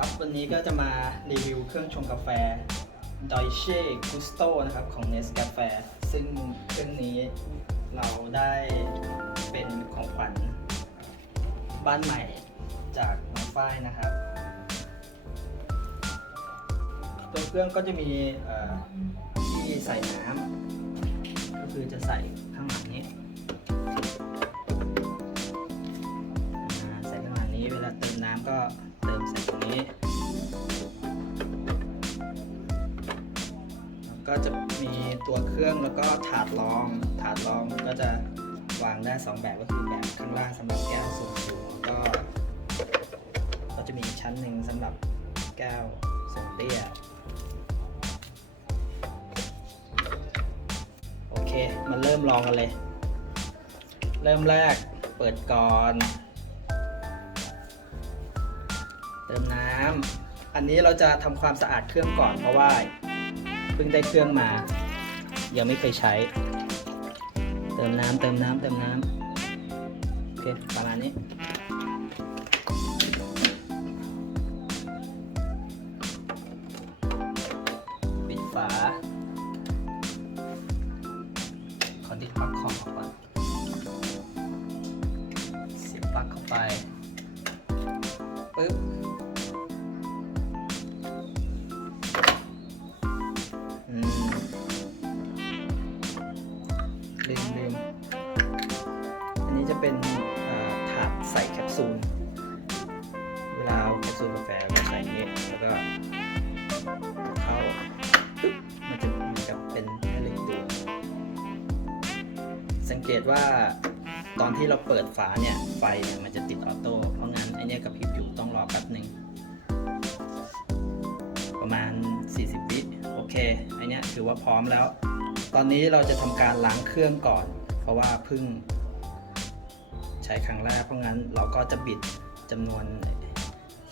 ครับวันนี้ก็จะมารีวิวเครื่องชงกาแฟ Deutsche Gusto นะครับ ของ Nescafe ซึ่งเครื่องนี้เราได้เป็นของขวัญบ้านใหม่จากน้องฝ้ายนะครับ ตัวเครื่องก็จะมีที่ใส่น้ำก็คือจะใส่ ตัวเครื่องแล้วก็ถาดรอง ถาดรองก็จะวางได้ 2 แบบก็คือแบบข้างล่างสำหรับแก้วสูงสูงแล้วก็ ก็จะมีชั้นหนึ่งสำหรับแก้วทรงเตี้ยโอเคมาเริ่มลองกันเลย เริ่มแรกเปิดก่อนเติมน้ำอันนี้เราจะทำความสะอาดเครื่องก่อนเพราะว่าเพิ่งได้เครื่องมา ยังไม่เคยใช้ เติมน้ำเติมน้ำเติมน้ำโอเคประมาณนี้ปิดฝาขอติดปลั๊กคอมออกก่อนเสียบปลั๊กเข้าไปปึ๊บ ว่าตอนที่เราเปิดฝาเนี่ย ไฟเนี่ยมันจะติดออโต้ เพราะงั้นไอเนี้ยกับพริบอยู่ต้องรอแป๊บหนึ่งประมาณ 40 วิโอเคไอเนี้ยถือว่าพร้อมแล้ว ตอนนี้เราจะทำการล้างเครื่องก่อน เพราะว่าพิ่งใช้ครั้งแรก เพราะงั้นเราก็จะบิดจำนวน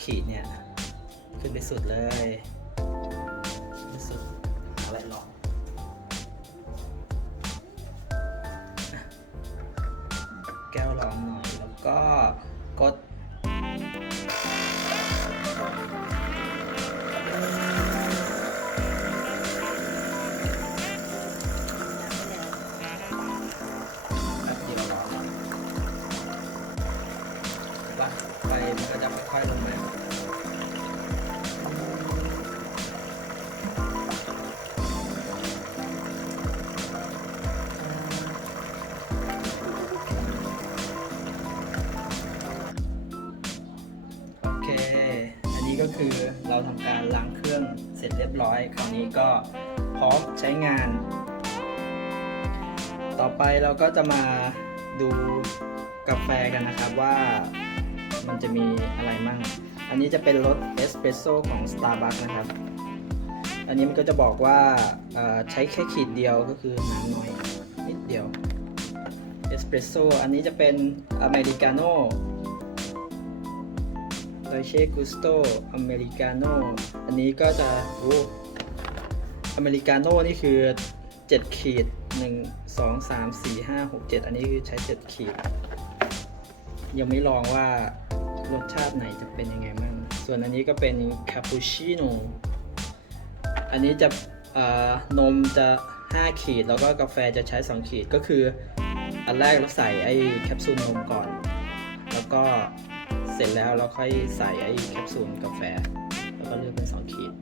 ขีดเนี่ย ขึ้นไปสุดเลยสุดอะไรลองอะ ก เราทำการล้างเครื่องเสร็จเรียบร้อย คราวนี้ก็พร้อมใช้งาน ต่อไปเราก็จะมาดูกาแฟกันนะครับว่ามันจะมีอะไรมั่ง อันนี้จะเป็นรสเอสเปรสโซ่ของ Starbucks นะครับ อันนี้มันก็จะบอกว่าใช้แค่ขีดเดียวก็คือน้ำน้อยนิดเดียวเอสเปรสโซ่อันนี้จะเป็นอเมริกาโน่ ดอเช่กุสโตอเมริกาโน่อันนี้ก็จะโอ้อเมริกาโน่นี่คือ 7 ขีด 1 2 3 4 5 6 7 อันนี้คือใช้ 7 ขีด ยังไม่ลองว่ารสชาติไหนจะเป็นยังไงบ้าง ส่วนอันนี้ก็เป็นคาปูชิโน่ อันนี้จะอ่อนมจะ 5 ขีด แล้วก็กาแฟจะใช้ 2 ขีด ก็คือ อันแรกเราใส่ไอ้แคปซูลนมก่อน แล้วก็ เสร็จแล้วเราค่อยใส่ไอ้แคปซูลกาแฟ แล้วก็เลือกเป็น2ขีด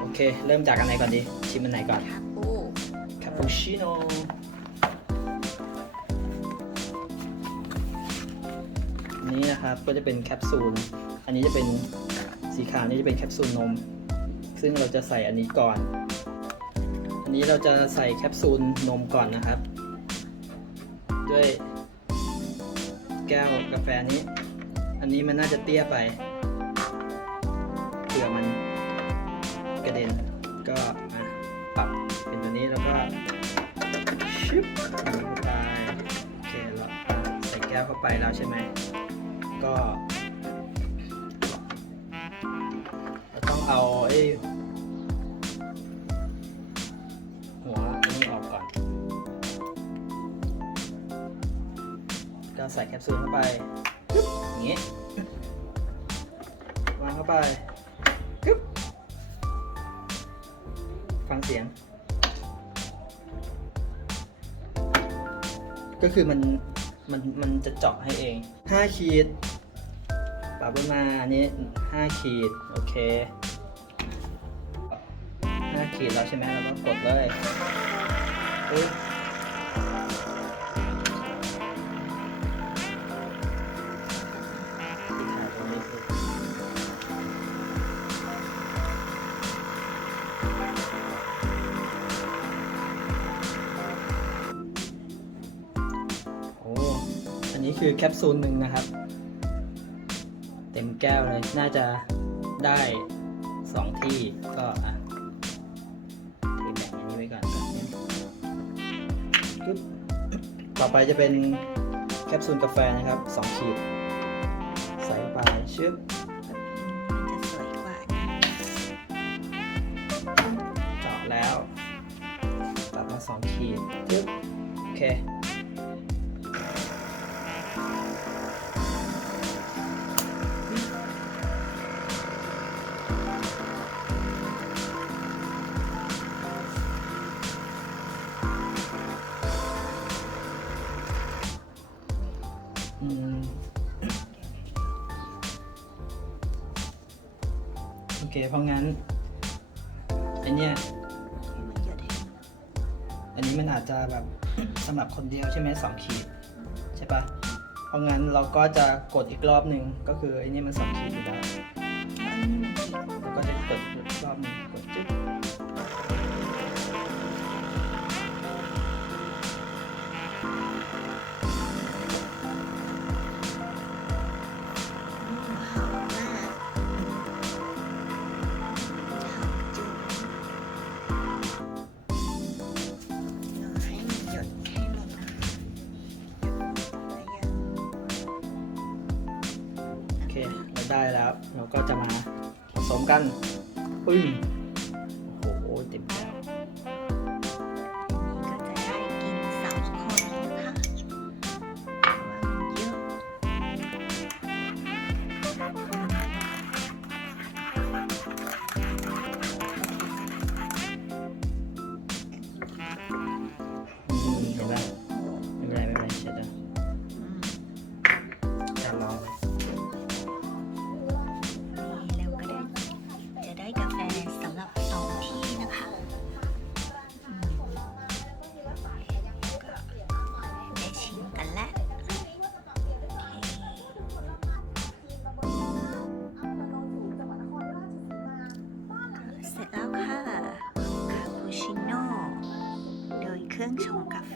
โอเค เริ่มจากอันไหนก่อนดี ชิมอันไหนก่อน คาปูคาปูชิโน่อันนี้นะครับก็จะเป็นแคปซูล อันนี้จะเป็นสีขาวนี่จะเป็นแคปซูลนม ซึ่งเราจะใส่อันนี้ก่อน อันนี้เราจะใส่แคปซูลนมก่อนนะครับ ด้วยแก้วกาแฟนี้ อันนี้มันน่าจะเตี้ยไปเผื่อมันกระเด็นก็อะปรับเป็นตัวนี้แล้วก็ชิปเข้าไปโอเคเราใส่แก้วเข้าไปแล้วใช่ไหมก็เราต้องเอาไอ้หัวนี้ออกก่อน ก็ใส่แคปซูลเข้าไป อย่างนี้วางเข้าไปกึ๊บฟังเสียง ก็คือมันมันมันจะเจาะให้เอง 5 ขีดปรับมาอันนี้ 5 ขีด โอเค 5 ขีดแล้วใช่ไหมเราก็กดเลยปึ๊บ คือแคปซูลหนึ่งนะครับ เต็มแก้วเลย น่าจะได้สองที่ก็อะเทแบ่งอันนี้ไว้ก่อนปึ๊บต่อไปจะเป็นแคปซูลกาแฟนะครับสองขีด ใส่เข้าไปชึบจะสวยกว่าเจาะแล้วตัดมาสองขีดปึ๊บโอเค อืมโอเค เพราะงั้นอันเนี้ยอันนี้มันอาจจะแบบสำหรับคนเดียวใช่ไหมสองขีดใช่ปะเพราะงั้นเราก็จะกดอีกรอบหนึ่งก็คือไอ้นี่มันสองขีดอยู่แล้ว ได้แล้ว เราก็จะมาผสมกันปึ้ง สร็จแ